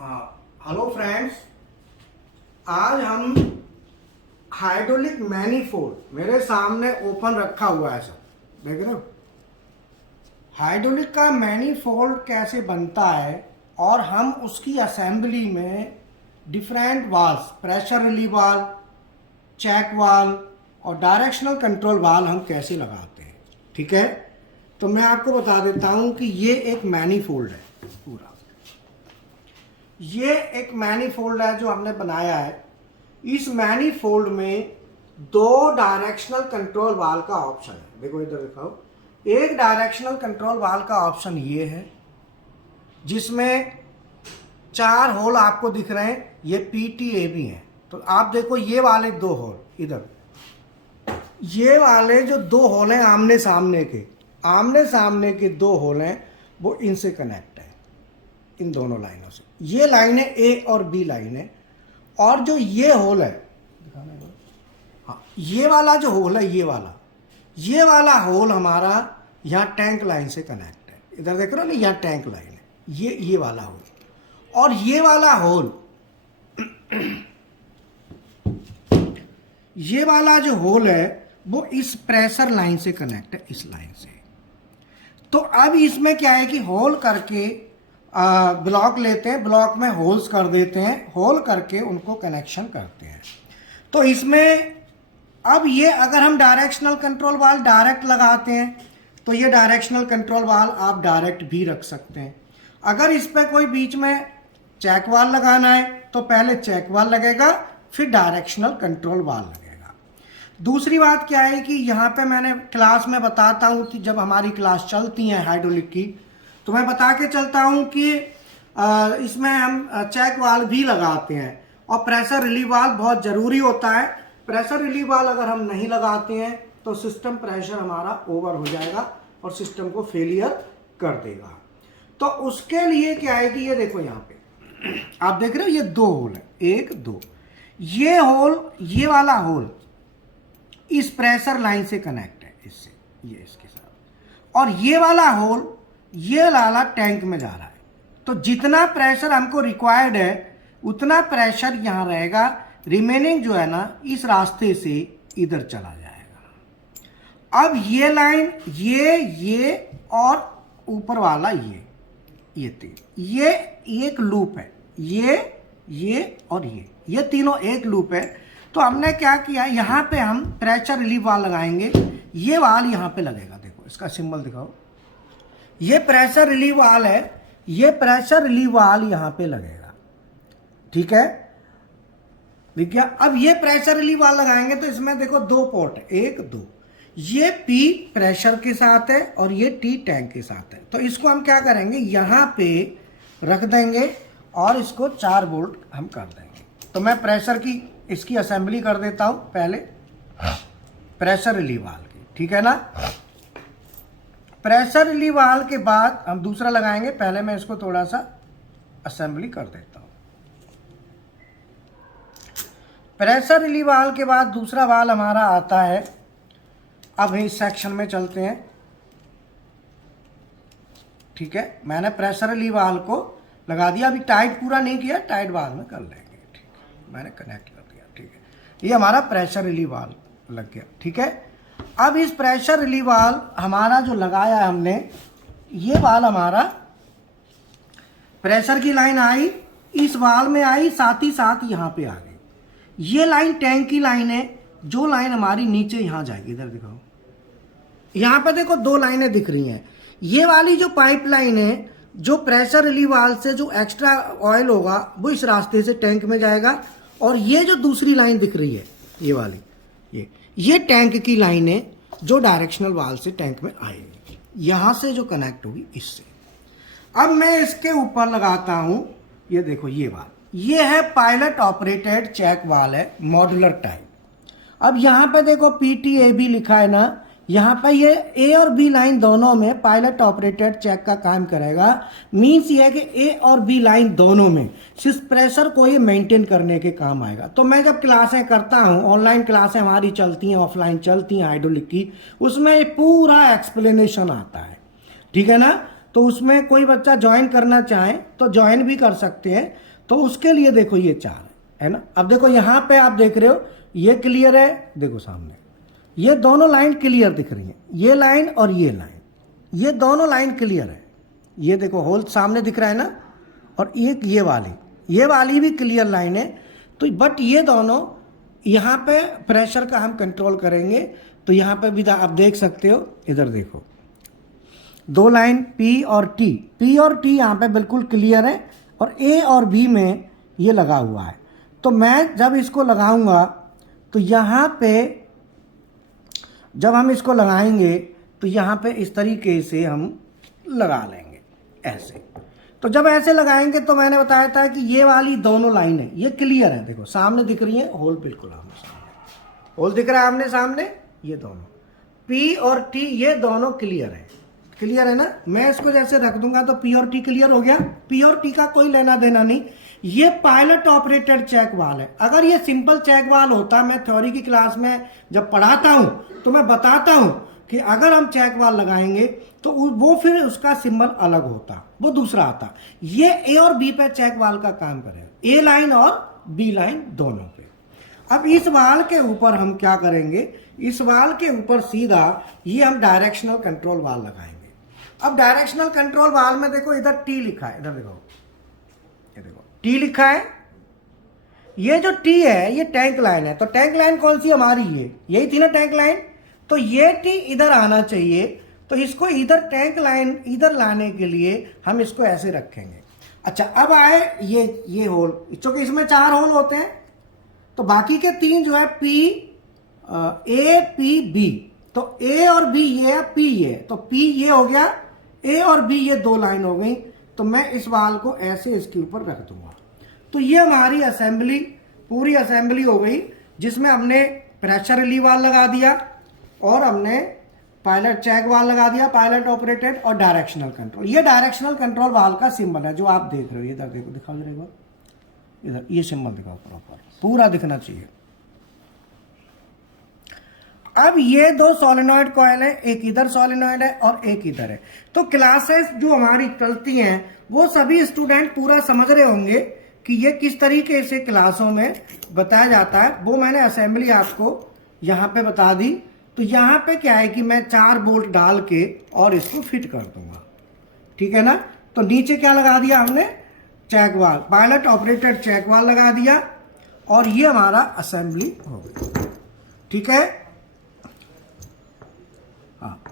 Hello friends, आज हम hydraulic manifold मेरे सामने ओपन रखा हुआ है। सब देख रहे हो हाइड्रोलिक का मैनीफोल्ड कैसे बनता है और हम उसकी असेंबली में different valves, pressure relief valve, check valve और डायरेक्शनल कंट्रोल वाल्व हम कैसे लगाते हैं। ठीक है, तो मैं आपको बता देता हूं कि ये एक मैनीफोल्ड है। पूरा ये एक मैनीफोल्ड है जो हमने बनाया है। इस मैनीफोल्ड में दो डायरेक्शनल कंट्रोल वाल्व का ऑप्शन है। देखो इधर दिखाओ, एक डायरेक्शनल कंट्रोल वाल्व का ऑप्शन ये है जिसमें 4 होल आपको दिख रहे हैं, ये PTAB हैं। तो आप देखो ये वाले 2 होल, इधर ये वाले जो 2 होल हैं आमने सामने के 2 होल हैं, वो इनसे कनेक्ट है, इन दोनों लाइनों से। ये लाइन है A और B लाइन है। और जो ये होल है, हाँ, ये वाला जो होल है, ये वाला होल हमारा यहाँ टैंक लाइन से कनेक्ट है। इधर देख रहे हो ना, यहाँ टैंक लाइन है, ये वाला होल। और ये वाला होल ये वाला जो होल है वो इस प्रेशर लाइन से कनेक्ट है, इस लाइन से। तो अब इसमें क्या है कि होल करके ब्लॉक लेते हैं, ब्लॉक में होल्स कर देते हैं, होल करके उनको कनेक्शन करते हैं। तो इसमें अब ये अगर हम डायरेक्शनल कंट्रोल वाल्व डायरेक्ट लगाते हैं तो ये डायरेक्शनल कंट्रोल वाल्व आप डायरेक्ट भी रख सकते हैं। अगर इस पर कोई बीच में चेक वाल्व लगाना है तो पहले चेक वाल्व लगेगा, फिर डायरेक्शनल कंट्रोल वाल्व लगेगा। दूसरी बात क्या है कि यहाँ पे मैंने क्लास में बताता हूँ कि जब हमारी क्लास चलती है हाइड्रोलिक की, तो मैं बता के चलता हूँ कि इसमें हम चेक वाल्व भी लगाते हैं और प्रेशर रिलीव वाल्व बहुत ज़रूरी होता है। प्रेशर रिलीव वाल्व अगर हम नहीं लगाते हैं तो सिस्टम प्रेशर हमारा ओवर हो जाएगा और सिस्टम को फेलियर कर देगा। तो उसके लिए क्या है कि ये देखो यहाँ पे आप देख रहे हो, ये 2 होल है, 1 2। ये होल, ये वाला होल इस प्रेशर लाइन से कनेक्ट है, इससे, ये इसके साथ। और ये वाला होल ये वाला टैंक में जा रहा है। तो जितना प्रेशर हमको रिक्वायर्ड है उतना प्रेशर यहाँ रहेगा, रिमेनिंग जो है ना इस रास्ते से इधर चला जाएगा। अब ये लाइन, ये और ऊपर वाला ये 3, ये एक लूप है, ये और ये तीनों एक लूप है। तो हमने क्या किया, यहाँ पे हम प्रेशर रिलीव वाल्व लगाएंगे। ये वाल्व यहाँ पे लगेगा, देखो इसका सिंबल दिखाओ, ये प्रेशर रिलीव वाल्व है, ये प्रेशर रिलीव वाल्व यहाँ पे लगेगा। ठीक है, ठीक है। अब ये प्रेशर रिलीव वाल्व लगाएंगे तो इसमें देखो 2 पोर्ट है, 1 2। ये P प्रेशर के साथ है और ये T टैंक के साथ है। तो इसको हम क्या करेंगे, यहाँ पे रख देंगे और इसको 4 वोल्ट हम कर देंगे। तो मैं प्रेशर की इसकी असेंबली कर देता हूँ पहले, प्रेशर रिलीव वाल्व की। ठीक है ना, प्रेशर रिलीव वाल्व के बाद हम दूसरा लगाएंगे। पहले मैं इसको थोड़ा सा असेंबली कर देता हूँ। प्रेशर रिलीव वाल्व के बाद दूसरा वाल्व हमारा आता है। अब इस सेक्शन में चलते हैं। ठीक है, मैंने प्रेशर रिलीव वाल्व को लगा दिया, अभी टाइट पूरा नहीं किया, टाइट वाल्व में कर लेंगे। ठीक है, मैंने कनेक्ट कर दिया। ठीक है, ये हमारा प्रेशर रिलीव वाल्व लग गया। ठीक है, अब इस प्रेशर रिलीव वाल्व हमारा जो लगाया है हमने, ये वाल्व हमारा प्रेशर की लाइन आई, इस वाल्व में आई, साथ ही साथ यहाँ पे आ गई। ये लाइन टैंक की लाइन है, जो लाइन हमारी नीचे यहाँ जाएगी। इधर दिखाओ, यहाँ पे देखो 2 लाइनें दिख रही हैं। ये वाली जो पाइप लाइन है, जो प्रेशर रिलीव वाल्व से जो एक्स्ट्रा ऑयल होगा वो इस रास्ते से टैंक में जाएगा। और ये जो दूसरी लाइन दिख रही है, ये वाली, ये टैंक की लाइन है जो डायरेक्शनल वाल्व से टैंक में आएगी, यहाँ से जो कनेक्ट होगी इससे। अब मैं इसके ऊपर लगाता हूँ, ये देखो ये वाल्व, ये है पायलट ऑपरेटेड चेक वाल्व है, मॉड्यूलर टाइप। अब यहाँ पे देखो PTAB लिखा है ना, यहाँ पे ये A और B लाइन दोनों में पायलट ऑपरेटेड चेक का काम करेगा। मीन्स ये है कि A और B लाइन दोनों में सिर्फ प्रेशर को ये मेंटेन करने के काम आएगा। तो मैं जब क्लासें करता हूँ, ऑनलाइन क्लासें हमारी चलती हैं, ऑफलाइन चलती हैं हाइड्रोलिक की, उसमें पूरा एक्सप्लेनेशन आता है। ठीक है ना, तो उसमें कोई बच्चा ज्वाइन करना चाहे तो ज्वाइन भी कर सकते हैं। तो उसके लिए देखो ये 4 है ना। अब देखो यहाँ पे आप देख रहे हो ये क्लियर है, देखो सामने ये दोनों लाइन क्लियर दिख रही है, ये लाइन और ये लाइन, ये दोनों लाइन क्लियर है। ये देखो होल सामने दिख रहा है ना, और एक ये वाली भी क्लियर लाइन है। तो बट ये दोनों यहाँ पे प्रेशर का हम कंट्रोल करेंगे। तो यहाँ पे भी आप देख सकते हो, इधर देखो 2 लाइन P और T यहाँ पे बिल्कुल क्लियर है, और A और B में ये लगा हुआ है। तो मैं जब इसको लगाऊंगा तो यहाँ पे जब हम इसको लगाएंगे तो यहाँ पे इस तरीके से हम लगा लेंगे ऐसे। तो जब ऐसे लगाएंगे तो मैंने बताया था कि ये वाली दोनों लाइन है ये क्लियर है, देखो सामने दिख रही है, होल बिल्कुल आमने सामने, होल दिख रहा है आमने सामने, ये दोनों P और T ये दोनों क्लियर है ना। मैं इसको जैसे रख दूंगा तो P और T क्लियर हो गया। P और T का कोई लेना देना नहीं, ये पायलट ऑपरेटेड चेक वाल है। अगर ये सिंपल चेक वाल होता, मैं थ्योरी की क्लास में जब पढ़ाता हूं तो मैं बताता हूं कि अगर हम चेक वाल लगाएंगे तो वो फिर उसका सिंबल अलग होता, वो दूसरा आता। ये A और B पे चेक वाल का काम करेगा, A लाइन और B लाइन दोनों पे। अब इस वाल के ऊपर हम क्या करेंगे, इस वाल के ऊपर सीधा ये हम डायरेक्शनल कंट्रोल वाल लगाएंगे। अब डायरेक्शनल कंट्रोल वाल में देखो इधर T लिखा है, इधर देखो, ये देखो T लिखा है। ये जो T है ये टैंक लाइन है। तो टैंक लाइन कौन सी हमारी, ये यही थी ना टैंक लाइन। तो ये T इधर आना चाहिए, तो इसको इधर टैंक लाइन इधर लाने के लिए हम इसको ऐसे रखेंगे। अच्छा अब आए ये होल, क्योंकि इसमें 4 होल होते हैं, तो बाकी के 3 जो है P A P B, तो A और B ये है, P ये, तो P ये हो गया, A और B ये 2 लाइन हो गई। तो मैं इस वाल को ऐसे इसके ऊपर रख दूंगा। तो ये हमारी असेंबली, पूरी असेंबली हो गई, जिसमें हमने प्रेशर रिलीव वाल लगा दिया और हमने पायलट चेक वाल लगा दिया, पायलट ऑपरेटेड, और डायरेक्शनल कंट्रोल। ये डायरेक्शनल कंट्रोल वाल का सिंबल है जो आप देख रहे हो, इधर देखो, दिखाओ जरा एक बार, इधर ये सिंबल दिखाओ, प्रॉपर पूरा दिखना चाहिए। अब ये 2 सोलेनॉइड कॉइल है, एक इधर सोलेनॉइड है और एक इधर है। तो क्लासेस जो हमारी चलती हैं वो सभी स्टूडेंट पूरा समझ रहे होंगे कि ये किस तरीके से क्लासों में बताया जाता है। वो मैंने असेंबली आपको यहाँ पे बता दी। तो यहाँ पे क्या है कि मैं 4 बोल्ट डाल के और इसको फिट कर दूंगा, ठीक है ना। तो नीचे क्या लगा दिया हमने, चेक वाल, पायलट ऑपरेटेड चेक वाल लगा दिया, और ये हमारा असेंबली हो गई, ठीक है। हाँ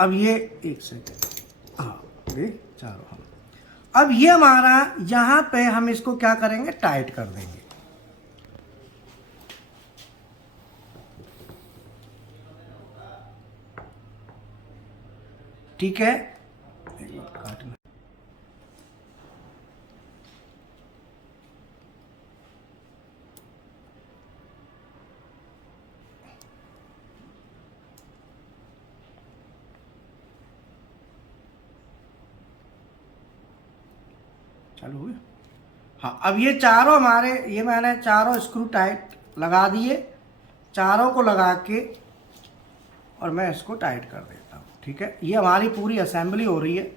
अब ये एक सेकेंड, हाँ ये चारों, हाँ अब ये हमारा यहां पे हम इसको क्या करेंगे, टाइट कर देंगे। ठीक है, काटना, चालू हुआ। हाँ अब ये चारों हमारे, ये मैंने चारों स्क्रू टाइट लगा दिए, चारों को लगा के और मैं इसको टाइट कर देता हूँ, ठीक है। ये हमारी पूरी असेंबली हो रही है।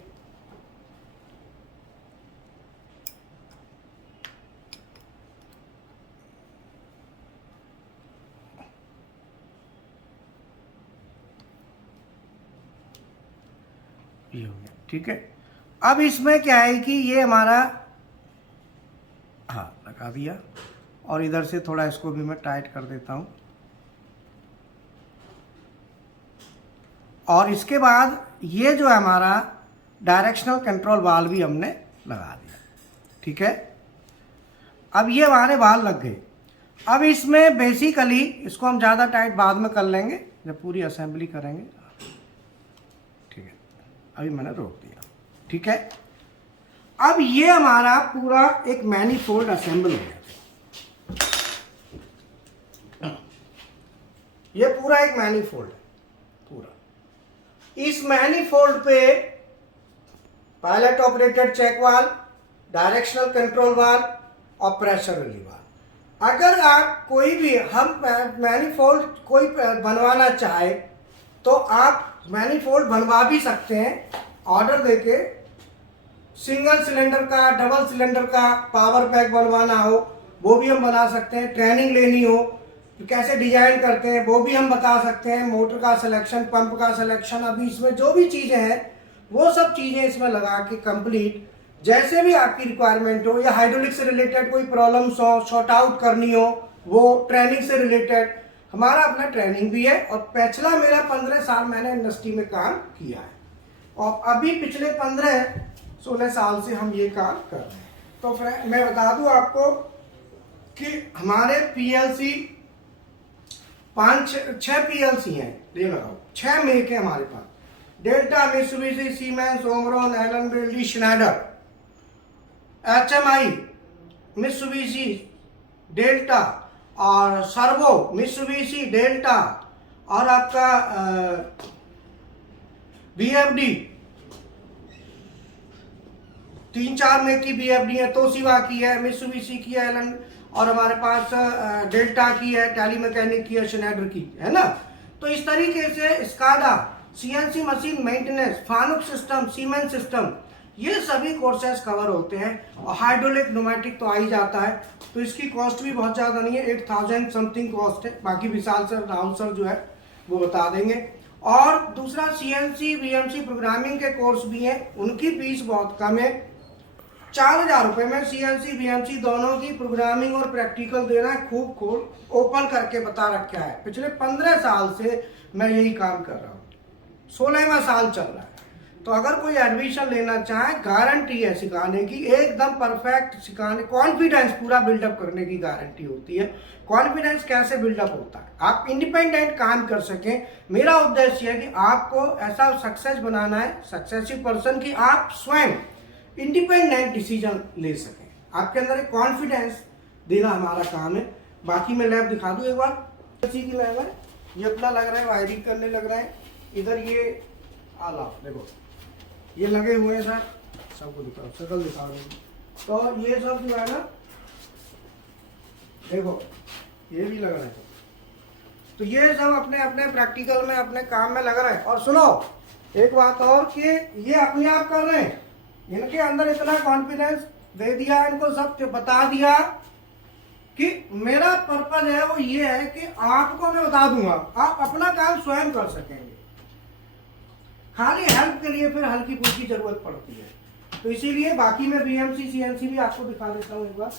ये हो गया, ठीक है। अब इसमें क्या है कि ये हमारा, हाँ लगा दिया, और इधर से थोड़ा इसको भी मैं टाइट कर देता हूँ। और इसके बाद ये जो है हमारा डायरेक्शनल कंट्रोल वाल भी हमने लगा दिया, ठीक है। अब ये हमारे वाल लग गए। अब इसमें बेसिकली इसको हम ज़्यादा टाइट बाद में कर लेंगे जब पूरी असेंबली करेंगे, ठीक है। अभी मैंने रोक दिया, ठीक है। अब ये हमारा पूरा एक मैनीफोल्ड असेंबल हो गया। ये पूरा एक मैनीफोल्ड है, पूरा। इस मैनीफोल्ड पे पायलट ऑपरेटेड चेक वाल, डायरेक्शनल कंट्रोल वाल और प्रेशर रिलीव वाल। अगर आप कोई भी, हम मैनीफोल्ड कोई बनवाना चाहे तो आप मैनिफोल्ड बनवा भी सकते हैं ऑर्डर देके। सिंगल सिलेंडर का, डबल सिलेंडर का पावर पैक बनवाना हो वो भी हम बना सकते हैं। ट्रेनिंग लेनी हो तो कैसे डिजाइन करते हैं वो भी हम बता सकते हैं। मोटर का सिलेक्शन, पंप का सिलेक्शन, अभी इसमें जो भी चीज़ें हैं वो सब चीज़ें इसमें लगा के कंप्लीट, जैसे भी आपकी रिक्वायरमेंट हो, या हाइड्रोलिक से रिलेटेड कोई प्रॉब्लम्स हो, शॉर्ट आउट करनी हो, वो ट्रेनिंग से रिलेटेड हमारा अपना ट्रेनिंग भी है। और पिछला मेरा 15 साल मैंने इंडस्ट्री में काम किया है और अभी पिछले 15-16 साल से हम ये काम कर रहे हैं। तो फ्रेंड मैं बता दूं आपको कि हमारे पीएलसी 5-6 पीएलसी हैं, ये लगाओ 6 मेक है हमारे पास। Delta, Mitsubishi, Siemens, Omron, Allen Bradley, Schneider, HMI, Mitsubishi, Delta और सर्वो, मित्सुबिशी, डेल्टा और आपका बीएफडी, 3-4 में की बीएफडी है, तोशिबा की है, मित्सुबिशी की है, एलन, और हमारे पास डेल्टा की है, टेली मैकेनिक की है, श्नाइडर की है ना। तो इस तरीके से SCADA, CNC machine maintenance, फानुक system, siemens system, ये सभी कोर्सेज कवर होते हैं। और हाइड्रोलिक, न्यूमेटिक तो आ ही जाता है, तो इसकी कॉस्ट भी बहुत ज़्यादा नहीं है, 8000 समथिंग कॉस्ट है। बाकी विशाल सर, राहुल सर जो है वो बता देंगे। और दूसरा सीएनसी बीएमसी प्रोग्रामिंग के कोर्स भी हैं, उनकी फीस बहुत कम है। 4000 रुपये में सीएनसी बीएमसी दोनों की प्रोग्रामिंग और प्रैक्टिकल देना है। खूब खोल ओपन करके बता रखा है। पिछले 15 साल से मैं यही काम कर रहा हूँ, 16वां साल चल रहा है। तो अगर कोई एडमिशन लेना चाहे, गारंटी है सिखाने की, एकदम परफेक्ट सिखाने, कॉन्फिडेंस पूरा बिल्डअप करने की गारंटी होती है। कॉन्फिडेंस कैसे बिल्डअप होता है, आप इंडिपेंडेंट काम कर सकें। मेरा उद्देश्य है कि आपको ऐसा सक्सेस बनाना है, सक्सेसिव पर्सन, की आप स्वयं इंडिपेंडेंट डिसीजन ले सकें। आपके अंदर एक कॉन्फिडेंस देना हमारा काम है। बाकी मैं लैब दिखा दूं एक बार। इसी की लैब है, ये अपना लग रहा है वायरिंग करने लग रहा है। इधर ये आला देखो, ये लगे हुए हैं सर, सबको दिखाओ, शक्ल दिखा रहे हैं। तो ये सब जो है ना, देखो ये भी लग रहा है। तो ये सब अपने अपने प्रैक्टिकल में, अपने काम में लग रहा है। और सुनो एक बात और, कि ये अपने आप कर रहे हैं, इनके अंदर इतना कॉन्फिडेंस दे दिया, इनको सब बता दिया कि मेरा पर्पज है वो ये है कि आपको मैं बता दूंगा, आप अपना काम स्वयं कर सकेंगे। खाली हेल्प के लिए फिर हल्की फुल्की जरूरत पड़ती है। तो इसीलिए बाकी मैं बीएमसी सीएनसी भी आपको दिखा देता हूँ एक बार।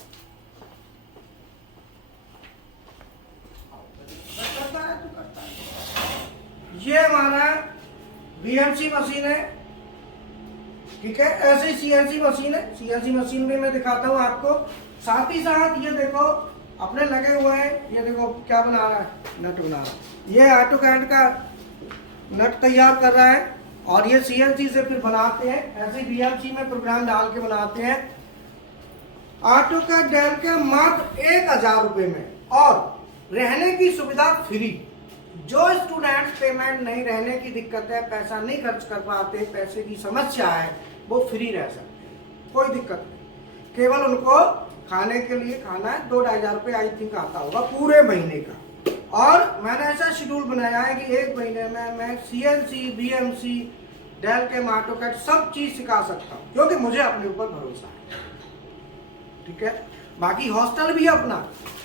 ये हमारा बीएमसी मशीन है, ठीक है। ऐसे ही सीएनसी मशीन है, सीएनसी मशीन भी मैं दिखाता हूँ आपको। साथ ही साथ ये देखो अपने लगे हुए हैं, ये देखो क्या बना रहा है, नट बना रहा है। ये ऑटोकैड का नट तैयार कर रहा है और ये सीएनसी से फिर बनाते हैं। ऐसे बीएमसी में प्रोग्राम डाल के बनाते हैं। ऑटोकैड डेल के मात्र 1000 रुपये में, और रहने की सुविधा फ्री। जो स्टूडेंट्स पेमेंट नहीं, रहने की दिक्कत है, पैसा नहीं खर्च कर पाते, पैसे की समस्या है, वो फ्री रह सकते हैं, कोई दिक्कत नहीं। केवल उनको खाने के लिए खाना है, 2-2.5 रुपये आई थिंक आता होगा पूरे महीने का। और मैंने ऐसा शेड्यूल बनाया है कि 1 महीने में मैं सीएनसी बीएमसी डेल के ऑटोकैड सब चीज सिखा सकता हूँ, क्योंकि मुझे अपने ऊपर भरोसा है, ठीक है। बाकी हॉस्टल भी अपना,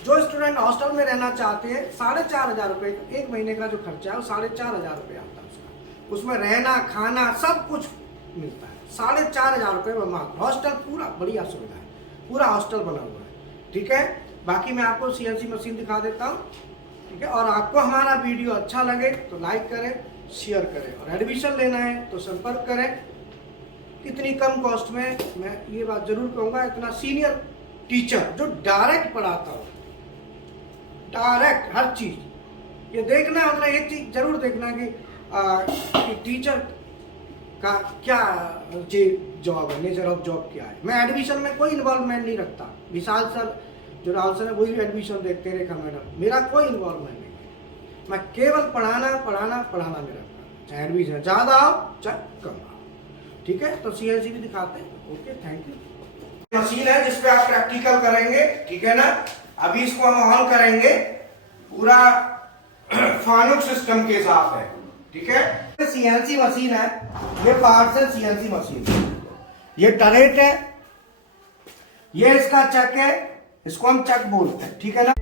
जो स्टूडेंट हॉस्टल में रहना चाहते हैं, 4500 रुपये का 1 महीने का जो खर्चा है वो 4500 रुपये आता है उसका। उसमें रहना खाना सब कुछ मिलता है, 4500 रुपये में मात्र। हॉस्टल पूरा बढ़िया सुविधा है, पूरा हॉस्टल बना हुआ है, ठीक है। बाकी मैं आपको सीएनसी मशीन दिखा देता हूँ, ठीक है। और आपको हमारा वीडियो अच्छा लगे तो लाइक करें, शेयर करें, और एडमिशन लेना है तो संपर्क करें। इतनी कम कॉस्ट में मैं ये बात जरूर कहूँगा, इतना सीनियर टीचर जो डायरेक्ट पढ़ाता हो, डायरेक्ट हर चीज। ये देखना मतलब एक चीज जरूर देखना कि टीचर का क्या जॉब है, नेचर ऑफ जॉब क्या है। मैं एडमिशन में कोई इन्वॉल्वमेंट नहीं रखता। विशाल सर जो राहुल सर है वही एडमिशन देखते हैं, रेखा मैडम, मेरा कोई इन्वॉल्वमेंट नहीं है। मैं केवल पढ़ाना मेरा काम, चाहे एडमिशन ज़्यादा आओ चाहे कम आओ, ठीक है। तो सीएनसी भी दिखाते हैं। Okay, thank you. मशीन है जिसपे आप प्रैक्टिकल करेंगे, ठीक है ना। अभी इसको हम ऑन करेंगे, पूरा फानुक सिस्टम के साथ है, ठीक है। सीएनसी मशीन है, ये पार्ट्स है सीएनसी मशीन। ये टरेट है, ये इसका चक है, इसको हम चक बोलते हैं, ठीक है ना।